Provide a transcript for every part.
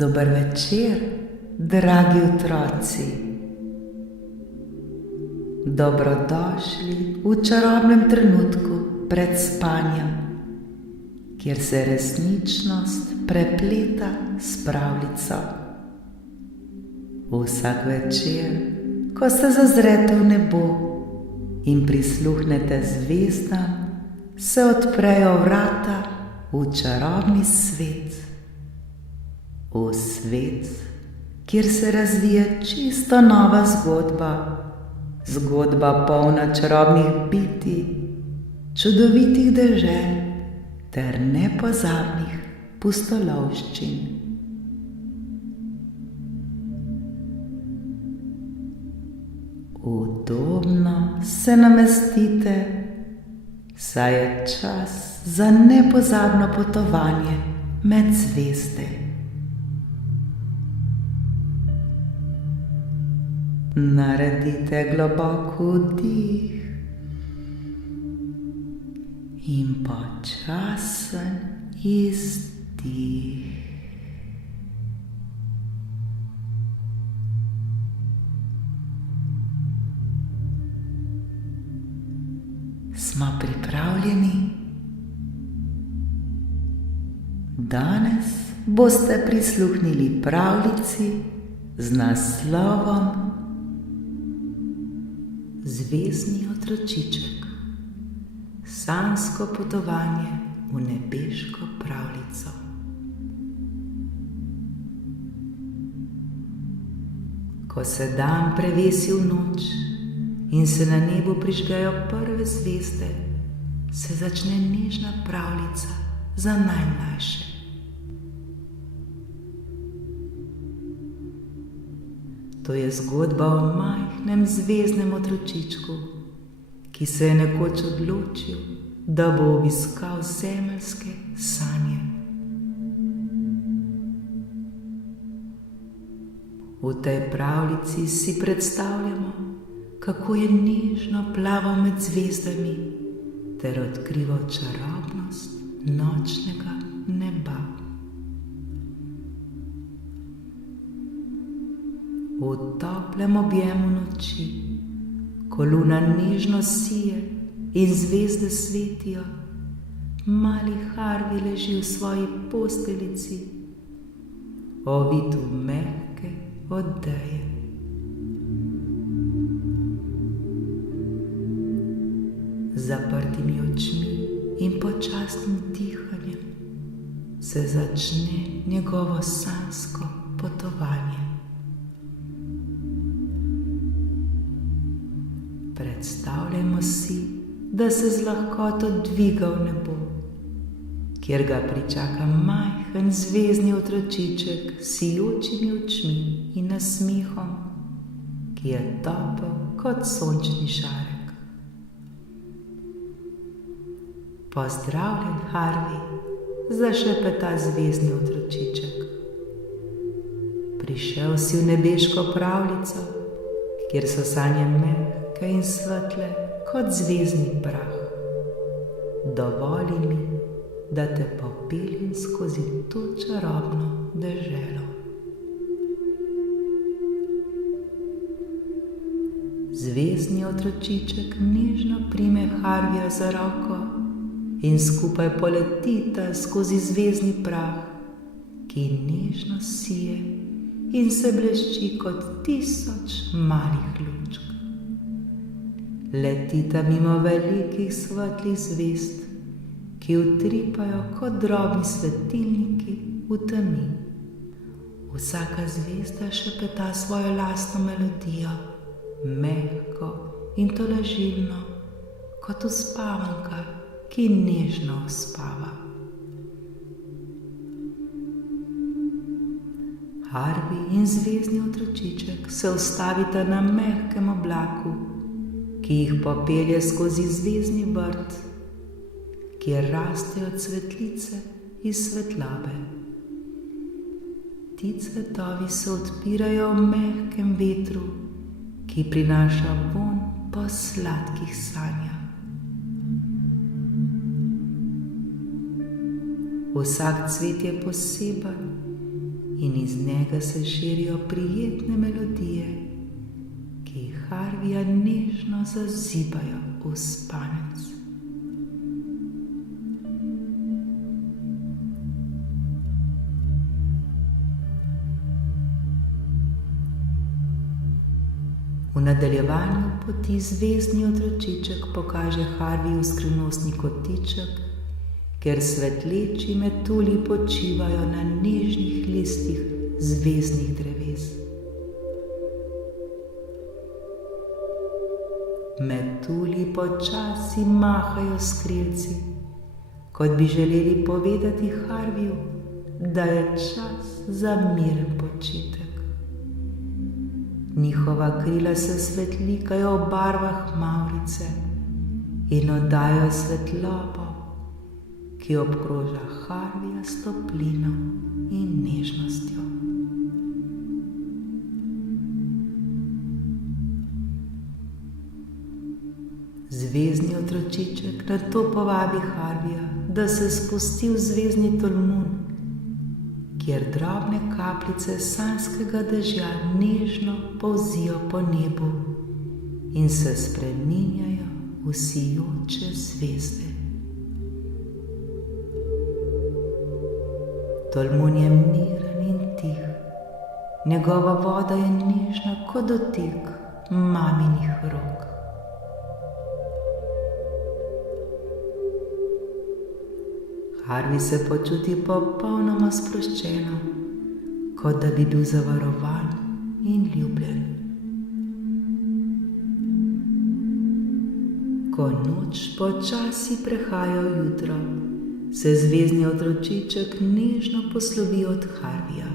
Dober večer, dragi otroci. Dobrodošli v čarobnem trenutku pred spanjem, kjer se resničnost prepleta s pravljico. Vsak večer, ko se zazrete v nebo in prisluhnete zvezdam, se odprejo vrata v čarobni svet. V svet, kjer se razvije čisto nova zgodba. Zgodba polna čarobnih bitij, čudovitih dežel ter nepozabnih pustolovščin. Udobno se namestite, saj je čas za nepozabno potovanje med zvezde. Naredite globok vdih in počasen izdih. Smo pripravljeni? Danes boste prisluhnili pravljici z naslovom Zvezdni otročiček. Sanjsko potovanje v nebeško pravljico. Ko se dan prevesi v noč in se na nebu prižgejo prve zvezde, se začne nežna pravljica za najmlajše. To je zgodba o majhnem zvezdnem otročičku, ki se je nekoč odločil, da bo obiskal zemeljske sanje. V tej pravljici si predstavljamo, kako je nežno plaval med zvezdami ter odkrival čarobnost nočnega neba. V toplem objemu noči, ko luna nežno sije in zvezde svetijo, mali Harvey leži v svoji posteljici, ovit v mehke odeje. Z zaprtimi očmi in počasnim dihanjem se začne njegovo sanjsko potovanje. Predstavljajmo si, da se z lahkoto dviga v nebo, kjer ga pričaka majhen zvezdni otročiček s sijočimi očmi in nasmehom, ki je topel kot sončni žarek. Pozdravljen, Harvey, zašepeta zvezdni otročiček. Prišel si v nebeško pravljico, kjer so sanje mehke in svetle kot zvezdni prah. Dovoli mi, da te popeljem skozi to čarobno deželo. Zvezdni otročiček nežno prime Harveyja za roko in skupaj poletita skozi zvezdni prah, ki nežno sije in se blešči kot 1000 malih lučk. Letita mimo velikih svetlih zvezd, ki utripajo kot drobni svetilniki v temi. Vsaka zvezda šepeta svojo lastno melodijo, mehko in tolažilno, kot uspavanka, ki nežno uspava. Harvey in zvezdni otročiček se ustavita na mehkem oblaku, ki jih popelje skozi zvezdni vrt, kjer rastejo cvetlice iz svetlobe. Ti cvetovi se odpirajo v mehkem vetru, ki prinaša vonj po sladkih sanjah. Vsak cvet je poseben in iz njega se širijo prijetne melodije, ki jih Harvija nežno zazibajo v spanec. V nadaljevanju poti zvezdni otročiček pokaže Harviju skrivnostni kotiček, kjer svetleči metulji počivajo na nežnih listih zvezdnih dreves. Metulji počasi mahajo s krilci, kot bi želeli povedati Harviju, da je čas za miren počitek. Njihova krila se svetlikajo v barvah mavrice in oddajajo svetlobo, ki obkroža Harvija s toplino in nežnostjo. Zvezdni otročiček nato povabi Harvija, da se spusti v zvezdni tolmun, kjer drobne kapljice sanjskega dežja nežno polzijo po nebu in se spreminjajo v sijoče zvezde. Tolmun je miren in tih, njegova voda je nežna kot dotik maminih rok. Harvij se počuti popolnoma sproščeno, kot da bi bil zavarovan in ljubljen. Ko noč počasi prehaja v jutro, se zvezdni otročiček nežno poslovi od Harvija.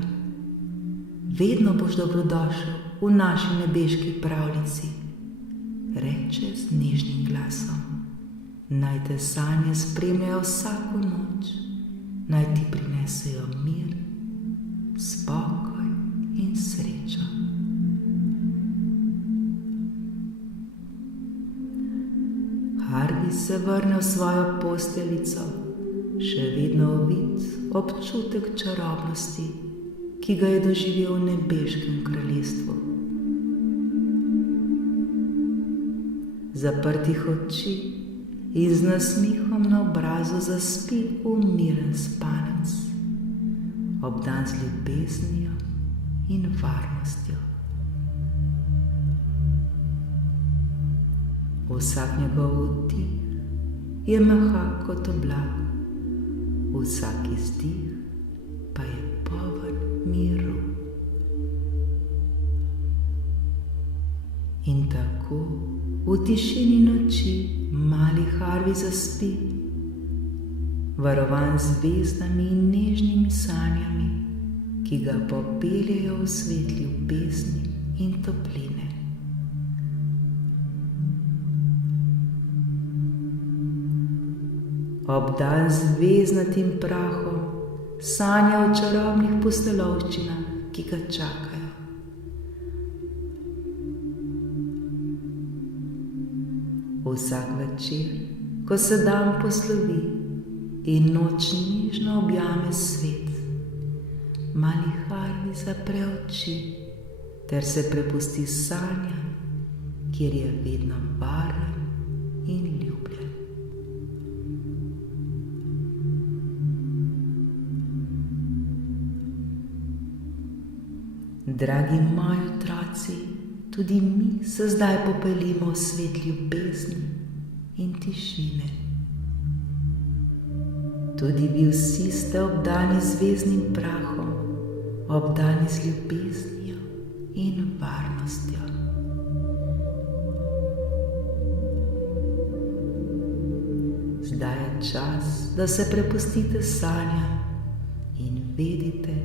Vedno boš dobrodošel v naši nebeški pravljici, reče z nežnim glasom. Naj te sanje spremljajo vsako noč, naj ti prinesejo mir, spokoj in srečo. Harvij se vrne v svojo posteljico, še vedno ovit občutek čarobnosti, ki ga je doživel v nebeškem kraljestvu. Zaprtih oči in z nasmehom na obrazu zaspi v miren spanec, obdan z ljubeznijo in varnostjo. Vsak njegov vdih je mehak kot oblak, vsak izdih pa je poln miru. In tako v tišini noči mali Harvij zaspi, varovan z zvezdami in nežnimi sanjami, ki ga popeljejo v svet ljubezni in topline. Obdan z zvezdnatim prahom sanja o čarobnih pustolovščinah, ki ga čakajo. Vsak večer, ko se dan poslovi in noč nežno objame svet, mali Harvij zapre oči ter se prepusti sanjam, kjer je vedno varen in ljubljen. Dragi moji otroci, tudi mi se zdaj popelimo v svet ljubezni in tišine. Tudi vi vsi ste obdani z zvezdnim prahom, obdani z ljubeznijo in varnostjo. Zdaj je čas, da se prepustite sanjam in vedite,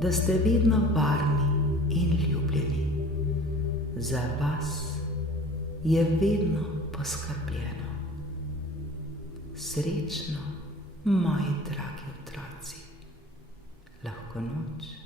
da ste vedno varni in ljubljeni. Za vas je vedno poskrbljeno. Srečno, moji dragi otroci. Lahko noč.